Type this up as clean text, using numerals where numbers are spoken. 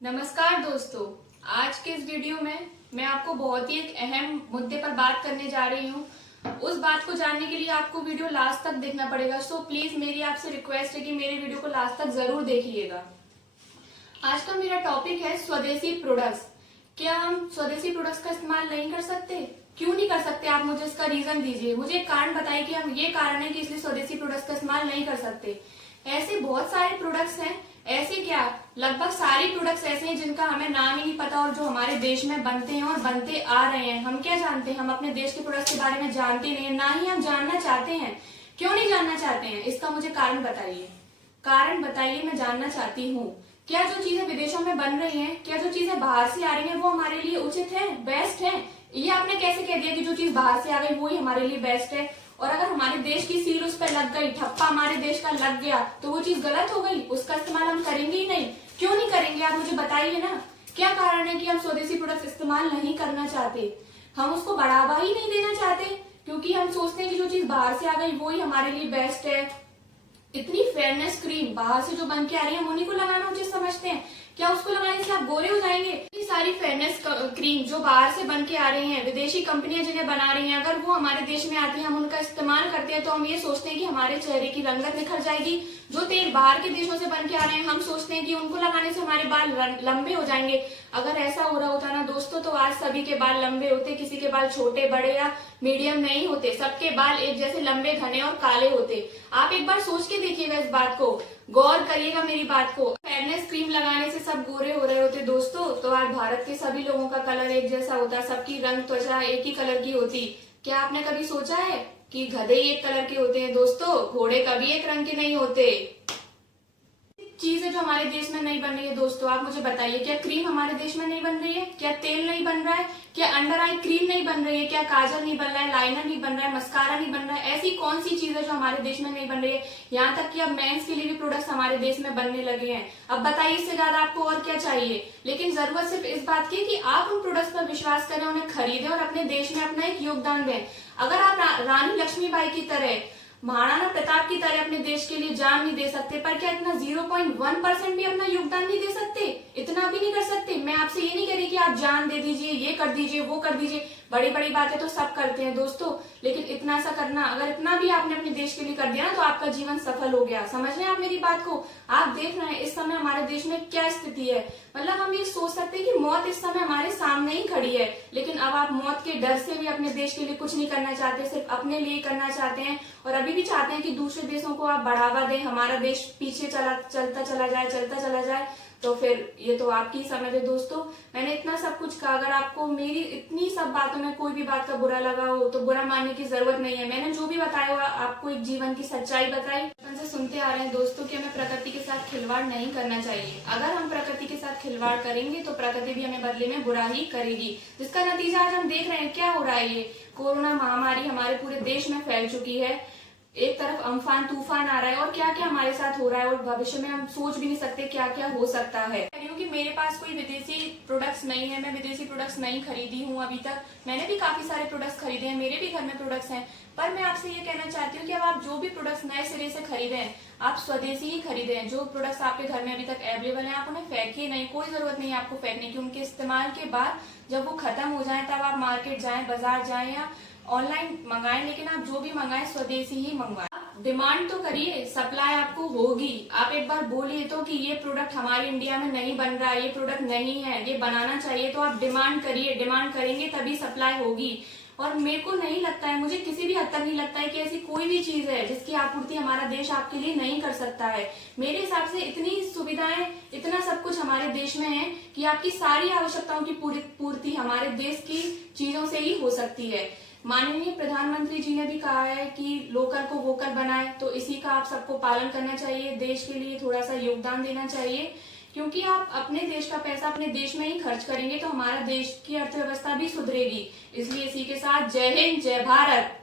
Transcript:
नमस्कार दोस्तों। आज के इस वीडियो में मैं आपको बहुत ही एक अहम मुद्दे पर बात करने जा रही हूँ। उस बात को जानने के लिए आपको वीडियो लास्ट तक देखना पड़ेगा। सो प्लीज मेरी आपसे रिक्वेस्ट है कि मेरे वीडियो को लास्ट तक जरूर देखिएगा। आज का मेरा टॉपिक है स्वदेशी प्रोडक्ट्स। क्या हम स्वदेशी प्रोडक्ट्स का इस्तेमाल नहीं कर सकते? क्यों नहीं कर सकते? आप मुझे इसका रीजन दीजिए। मुझे एक कारण बताइए कि हम ये कारण है कि इसलिए स्वदेशी प्रोडक्ट्स का इस्तेमाल नहीं कर सकते। ऐसे बहुत सारे प्रोडक्ट्स हैं, ऐसे क्या लगभग सारे प्रोडक्ट्स ऐसे हैं जिनका हमें नाम ही नहीं पता और जो हमारे देश में बनते हैं और बनते आ रहे हैं। हम क्या जानते हैं? हम अपने देश के प्रोडक्ट्स के बारे में जानते नहीं है, ना ही हम जानना चाहते हैं। क्यों नहीं जानना चाहते हैं? इसका मुझे कारण बताइए। कारण बताइए, मैं जानना चाहती हूँ। क्या जो चीजें विदेशों में बन रही हैं, क्या जो चीजें बाहर से आ रही हैं वो हमारे लिए उचित है, बेस्ट है? ये आपने कैसे कह दिया कि जो चीज बाहर से आ गई वो ही हमारे लिए बेस्ट है? और अगर हमारे देश की सील उस पर लग गई, ठप्पा हमारे देश का लग गया, तो वो चीज गलत हो गई, उसका इस्तेमाल हम करेंगे ही नहीं। क्यों नहीं करेंगे? आप मुझे बताइए ना। क्या कारण है कि हम स्वदेशी प्रोडक्ट्स इस्तेमाल नहीं करना चाहते? हम उसको बढ़ावा ही नहीं देना चाहते क्योंकि हम सोचते हैं कि जो चीज बाहर से आ गई वो ही हमारे लिए बेस्ट है। इतनी फेयरनेस क्रीम बाहर से जो बन के आ रही है हम उन्हीं को लगाना उचित समझते हैं। क्या उसको लगाने से आप गोरे हो जाएंगे? इतनी सारी फेयरनेस क्रीम जो बाहर से बन के आ रही हैं, विदेशी कंपनियां जिन्हें बना रही हैं, अगर वो हमारे देश में आती है, हम उनका इस्तेमाल करते हैं तो हम ये सोचते हैं कि हमारे चेहरे की रंगत निखर जाएगी। जो तेल बाहर के देशों से बन के आ रहे हैं हम सोचते हैं कि उनको लगाने से हमारे बाल लंबे हो जाएंगे। अगर ऐसा हो रहा होता ना दोस्तों तो आज सभी के बाल लंबे होते, किसी के बाल छोटे बड़े या मीडियम नहीं होते, सबके बाल एक जैसे लंबे घने और काले होते। आप एक बार सोच के देखिएगा, इस बात को गौर करिएगा मेरी बात को। फेयरनेस क्रीम लगाने से सब गोरे हो रहे होते दोस्तों तो आज भारत के सभी लोगों का कलर एक जैसा होता, सबकी रंग त्वचा एक ही कलर की होती। क्या आपने कभी सोचा है कि गधे एक कलर के होते हैं दोस्तों? घोड़े कभी एक रंग के नहीं होते। चीजें जो हमारे देश में नहीं बन रही है दोस्तों, आप मुझे बताइए। क्या क्रीम हमारे देश में नहीं बन रही है? क्या तेल नहीं बन रहा है? क्या अंडर आई क्रीम नहीं बन रही है? क्या काजल नहीं बन रहा है? लाइनर नहीं बन रहा है? मस्कारा नहीं बन रहा है? ऐसी कौन सी चीज है जो हमारे देश में नहीं बन रही है? यहाँ तक कि अब मेंस के लिए भी प्रोडक्ट्स हमारे देश में बनने लगे हैं। अब बताइए इससे ज्यादा आपको और क्या चाहिए? लेकिन जरूरत सिर्फ इस बात की कि आप उन प्रोडक्ट्स पर विश्वास करें, उन्हें खरीदें और अपने देश में अपना एक योगदान दें। अगर आप रानी लक्ष्मीबाई की तरह, महाराणा प्रताप की तरह अपने देश के लिए जान नहीं दे सकते, पर क्या इतना 0.1% भी अपना योगदान नहीं दे सकते? इतना भी नहीं कर सकते? मैं आपसे ये नहीं कह रही कि आप जान दे दीजिए, ये कर दीजिए, वो कर दीजिए। बड़ी बड़ी बातें तो सब करते हैं दोस्तों, लेकिन इतना सा करना, अगर इतना भी आपने अपने देश के लिए कर दिया ना तो आपका जीवन सफल हो गया। समझ रहे हैं आप मेरी बात को? आप देख रहे हैं इस समय हमारे देश में क्या स्थिति है। मतलब हम ये सोच सकते हैं कि मौत इस समय हमारे सामने ही खड़ी है, लेकिन अब आप मौत के डर से भी अपने देश के लिए कुछ नहीं करना चाहते, सिर्फ अपने लिए करना चाहते हैं। और अभी भी चाहते हैं कि दूसरे देशों को आप बढ़ावा दें, हमारा देश पीछे चलता चला जाए। तो फिर ये तो आपकी समझ है दोस्तों। मैंने इतना सब कुछ कहा, अगर आपको मेरी इतनी सब बातों में कोई भी बात का बुरा लगा हो तो बुरा मानने की जरूरत नहीं है। मैंने जो भी बताया हुआ आपको एक जीवन की सच्चाई बताई। बचपन से सुनते आ रहे हैं दोस्तों कि हमें प्रकृति के साथ खिलवाड़ नहीं करना चाहिए। अगर हम प्रकृति के साथ खिलवाड़ करेंगे तो प्रकृति भी हमें बदले में बुरा ही करेगी, जिसका नतीजा आज हम देख रहे हैं। क्या हो रहा है? ये कोरोना महामारी हमारे पूरे देश में फैल चुकी है। एक तरफ अम्फान तूफान आ रहा है और क्या क्या हमारे साथ हो रहा है और भविष्य में हम सोच भी नहीं सकते क्या क्या हो सकता है। कह रही हूँ कि मेरे पास कोई विदेशी प्रोडक्ट्स नहीं है, मैं विदेशी प्रोडक्ट्स नहीं खरीदी हूँ अभी तक। मैंने भी काफी सारे प्रोडक्ट्स खरीदे हैं, मेरे भी घर में प्रोडक्ट्स हैं। पर मैं आपसे ये कहना चाहती हूँ कि अब आप जो भी प्रोडक्ट्स नए सिरे से खरीदें, आप स्वदेशी ही खरीदें। जो प्रोडक्ट्स आपके घर में अभी तक अवेलेबल हैं आप उन्हें फेंकिए नहीं। कोई जरूरत नहीं है आपको फेंकने की। उनके इस्तेमाल के बाद जब वो खत्म हो जाए तब आप मार्केट जाएं, बाजार जाएं या ऑनलाइन मंगाएं, लेकिन आप जो भी मंगाएं स्वदेशी ही मंगवाएं। डिमांड तो करिए, सप्लाई आपको होगी। आप एक बार बोलिए तो कि ये प्रोडक्ट हमारे इंडिया में नहीं बन रहा है, ये प्रोडक्ट नहीं है, ये बनाना चाहिए। तो आप डिमांड करिए, डिमांड करेंगे तभी सप्लाई होगी। और मेरे को नहीं लगता है, मुझे किसी भी हद तक नहीं लगता है कि ऐसी कोई भी चीज है जिसकी आपूर्ति हमारा देश आपके लिए नहीं कर सकता है। मेरे हिसाब से इतनी सुविधाएं, इतना सब कुछ हमारे देश में है कि आपकी सारी आवश्यकताओं की पूर्ति हमारे देश की चीजों से ही हो सकती है। माननीय प्रधानमंत्री जी ने भी कहा है कि लोकल को वोकल बनाए, तो इसी का आप सबको पालन करना चाहिए। देश के लिए थोड़ा सा योगदान देना चाहिए, क्योंकि आप अपने देश का पैसा अपने देश में ही खर्च करेंगे तो हमारा देश की अर्थव्यवस्था भी सुधरेगी। इसलिए इसी के साथ जय हिंद, जय भारत।